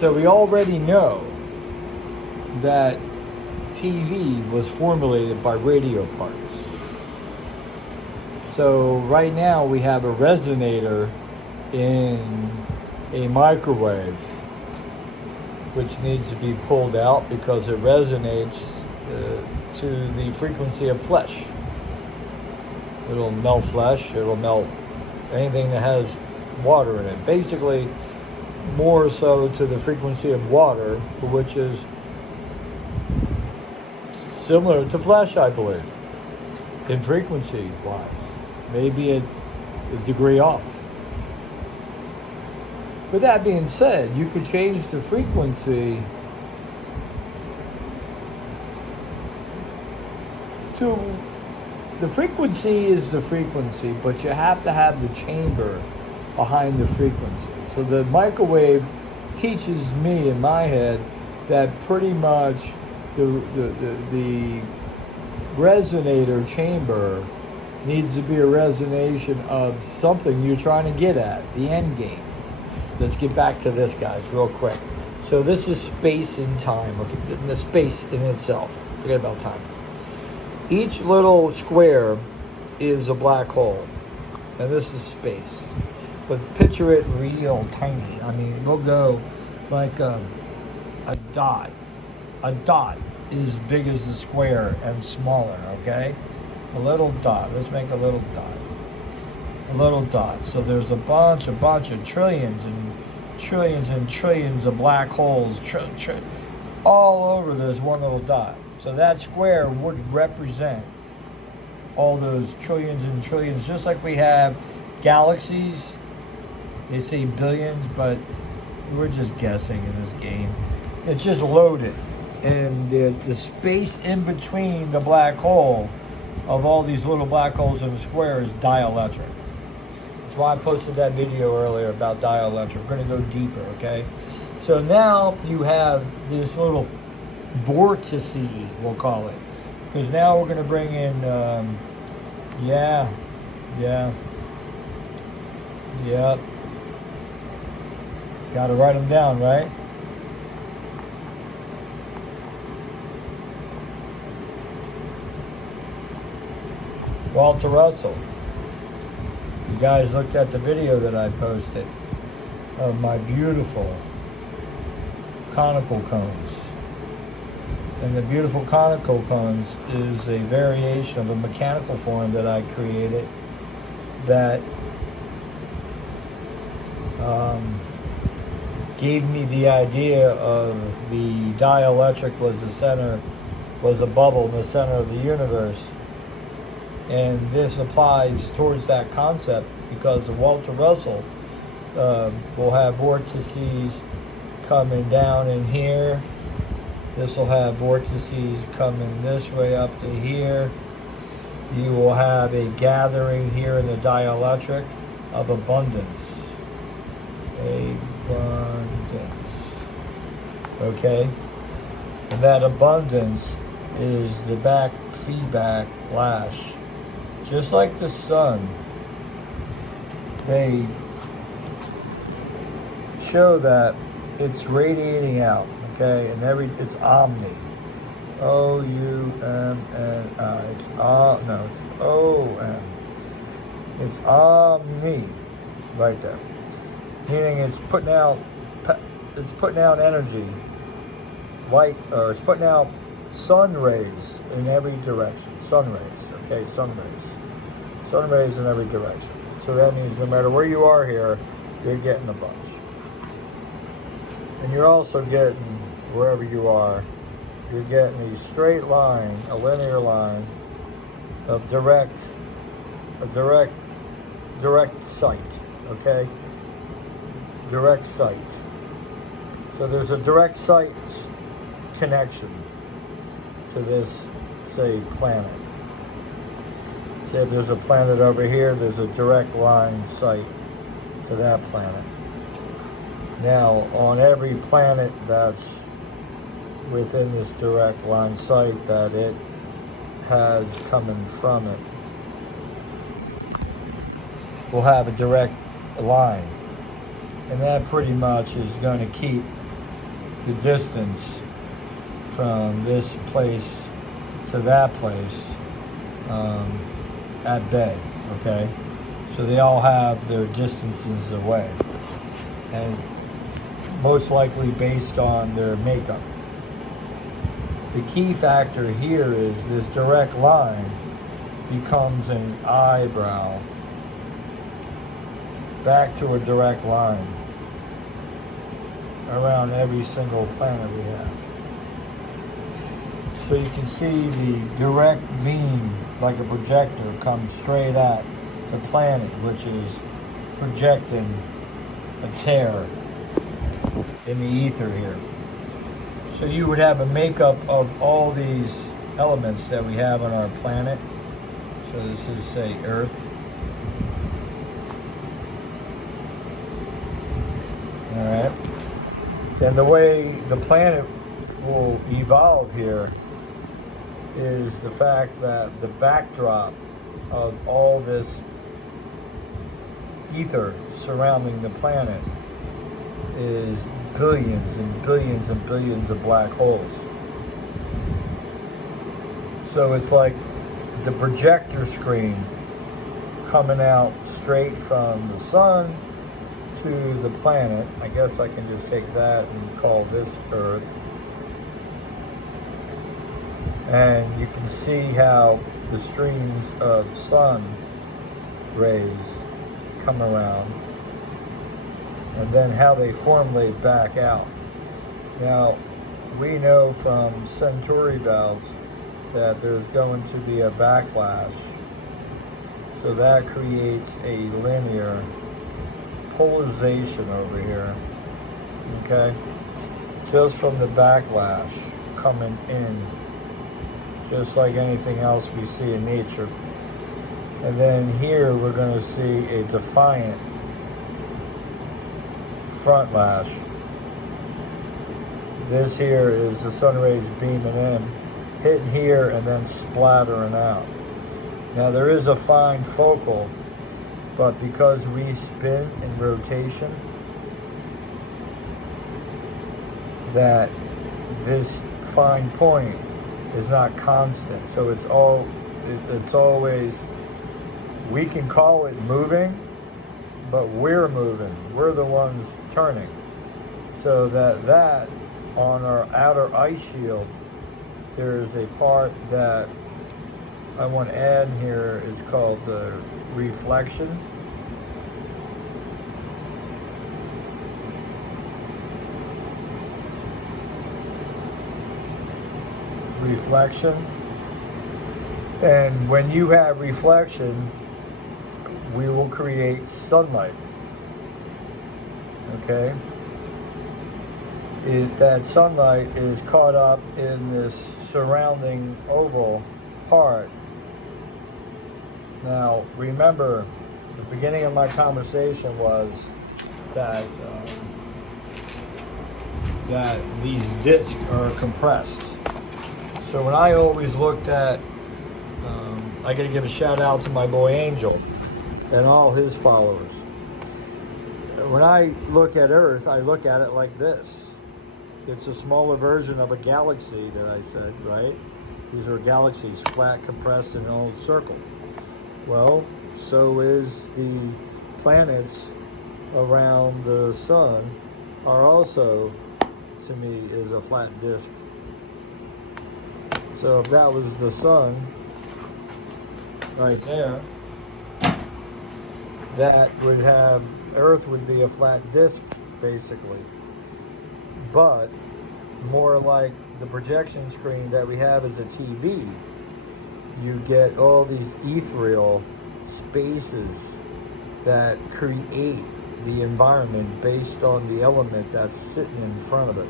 So we already know that TV was formulated by radio parts. So right now we have a resonator in a microwave, which needs to be pulled out because it resonates to the frequency of flesh. It'll melt flesh, it'll melt anything that has water in it. Basically, more so to the frequency of water, which is similar to flesh, I believe, in frequency-wise. Maybe a degree off. With that being said, you could change the frequency to, the frequency is the frequency, but you have to have the chamber behind the frequency. So the microwave teaches me in my head that pretty much the resonator chamber needs to be a resonation of something you're trying to get at, the end game. Let's get back to this, guys, real quick. So this is space and time, okay? The space in itself. Forget about time. Each little square is a black hole, and this is space. But picture it real tiny. I mean, we'll go like a dot. A dot is as big as the square and smaller, okay? A little dot. Let's make a little dot. A little dot. So there's a bunch of trillions and trillions of black holes all over this one little dot. So that square would represent all those trillions and trillions, just like we have galaxies. They say billions, but we're just guessing in this game. It's just loaded. And the space in between the black hole of all these little black holes in the square is dielectric. That's why I posted that video earlier about dielectric. We're going to go deeper, okay? So now you have this little vortice, we'll call it. Because now we're going to bring in, yep. Got to write them down, right? Walter Russell. You guys looked at the video that I posted of my beautiful conical cones. And the beautiful conical cones is a variation of a mechanical form that I created that gave me the idea of the dielectric was a bubble in the center of the universe. And this applies towards that concept because of Walter Russell will have vortices coming down in here. This will have vortices coming this way up to here. You will have a gathering here in the dielectric of abundance. Abundance. Okay? And that abundance is the back feedback lash. Just like the sun, they show that it's radiating out, okay? And it's omni. O-U-M-N-I. It's O-M. It's omni right there. Meaning it's putting out energy, light, or it's putting out sun rays in every direction. Sun rays, okay? Sun rays. Sun rays in every direction. So that means no matter where you are here, you're getting a bunch. And you're also getting, wherever you are, you're getting a straight line, a linear line of direct sight, okay? Direct sight. So there's a direct sight connection to this, say, planet. Say if there's a planet over here, there's a direct line sight to that planet. Now, on every planet that's within this direct line sight that it has coming from it, will have a direct line. And that pretty much is going to keep the distance from this place to that place at bay, okay? So they all have their distances away, and most likely based on their makeup. The key factor here is this direct line becomes an eyebrow back to a direct line around every single planet we have. So you can see the direct beam, like a projector, comes straight at the planet, which is projecting a tear in the ether here. So you would have a makeup of all these elements that we have on our planet. So this is, say, Earth. All right. And the way the planet will evolve here is the fact that the backdrop of all this ether surrounding the planet is billions and billions and billions of black holes. So it's like the projector screen coming out straight from the sun to the planet. I guess I can just take that and call this Earth. And you can see how the streams of sun rays come around, and then how they formulate back out. Now, we know from Centauri belts that there's going to be a backlash. So that creates a linear polarization over here, okay? Just from the backlash coming in, just like anything else we see in nature. And then here we're going to see a defiant front lash. This here is the sun rays beaming in, hitting here and then splattering out. Now there is a fine focal, but because we spin in rotation, that this fine point is not constant. So it's always, we can call it moving, but we're moving. We're the ones turning. So that on our outer ice shield, there's a part that I want to add here is called the reflection. Reflection. And when you have reflection, we will create sunlight. Okay? That sunlight is caught up in this surrounding oval part. Now, remember, the beginning of my conversation was that these discs are compressed. So when I always looked at, I got to give a shout out to my boy Angel and all his followers. When I look at Earth, I look at it like this. It's a smaller version of a galaxy that I said, right? These are galaxies, flat, compressed, in an old circle. Well, so is the planets around the sun are also, to me, is a flat disk. So if that was the sun right there, that would have, Earth would be a flat disk, basically. But more like the projection screen that we have as a TV, you get all these ethereal spaces that create the environment based on the element that's sitting in front of it.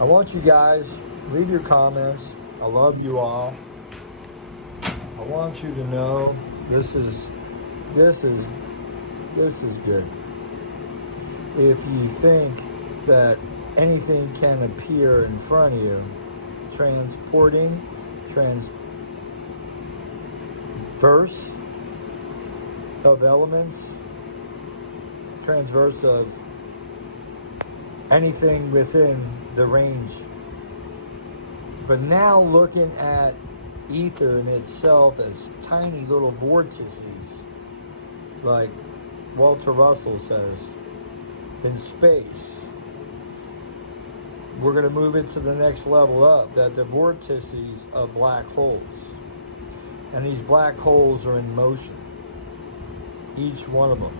I want you guys, leave your comments. I love you all. I want you to know this is good. If you think that anything can appear in front of you, transverse of elements, transverse of anything within the range. But now looking at ether in itself as tiny little vortices, like Walter Russell says, in space, we're going to move it to the next level up, that the vortices of black holes. And these black holes are in motion, each one of them.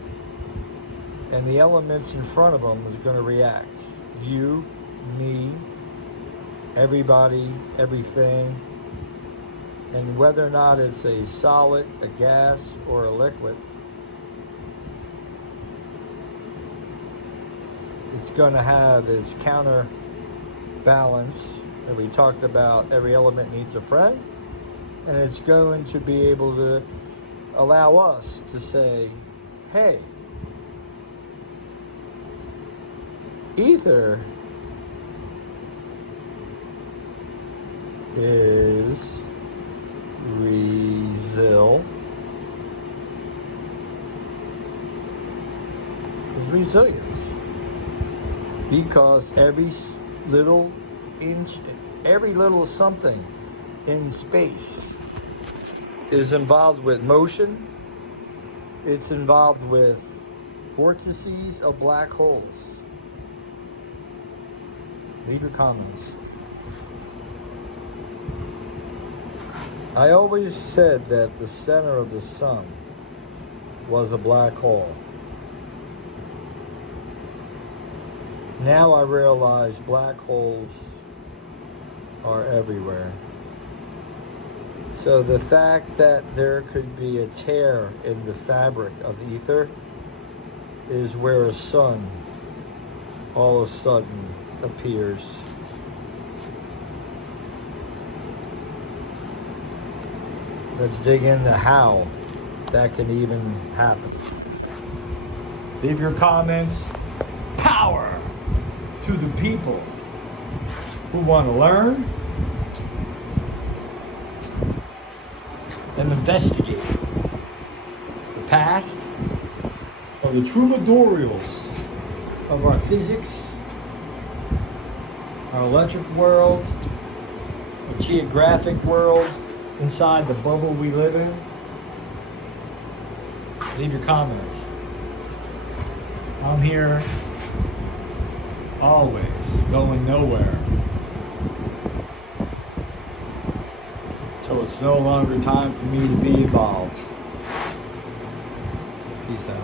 And the elements in front of them is going to react. You, me, everybody, everything. And whether or not it's a solid, a gas, or a liquid, it's going to have its counterbalance. And we talked about every element needs a friend. And it's going to be able to allow us to say, hey, ether is resilience, because every little inch, every little something in space is involved with motion. It's involved with vortices of black holes. Leave your comments. I always said that the center of the sun was a black hole. Now I realize black holes are everywhere. So the fact that there could be a tear in the fabric of ether is where a sun all of a sudden appears. Let's dig into how that can even happen. Leave your comments. Power to the people who want to learn and investigate the past of the troubadours of our physics, our electric world, our geographic world, inside the bubble we live in. Leave your comments. I'm here always, going nowhere. So it's no longer time for me to be involved. Peace out.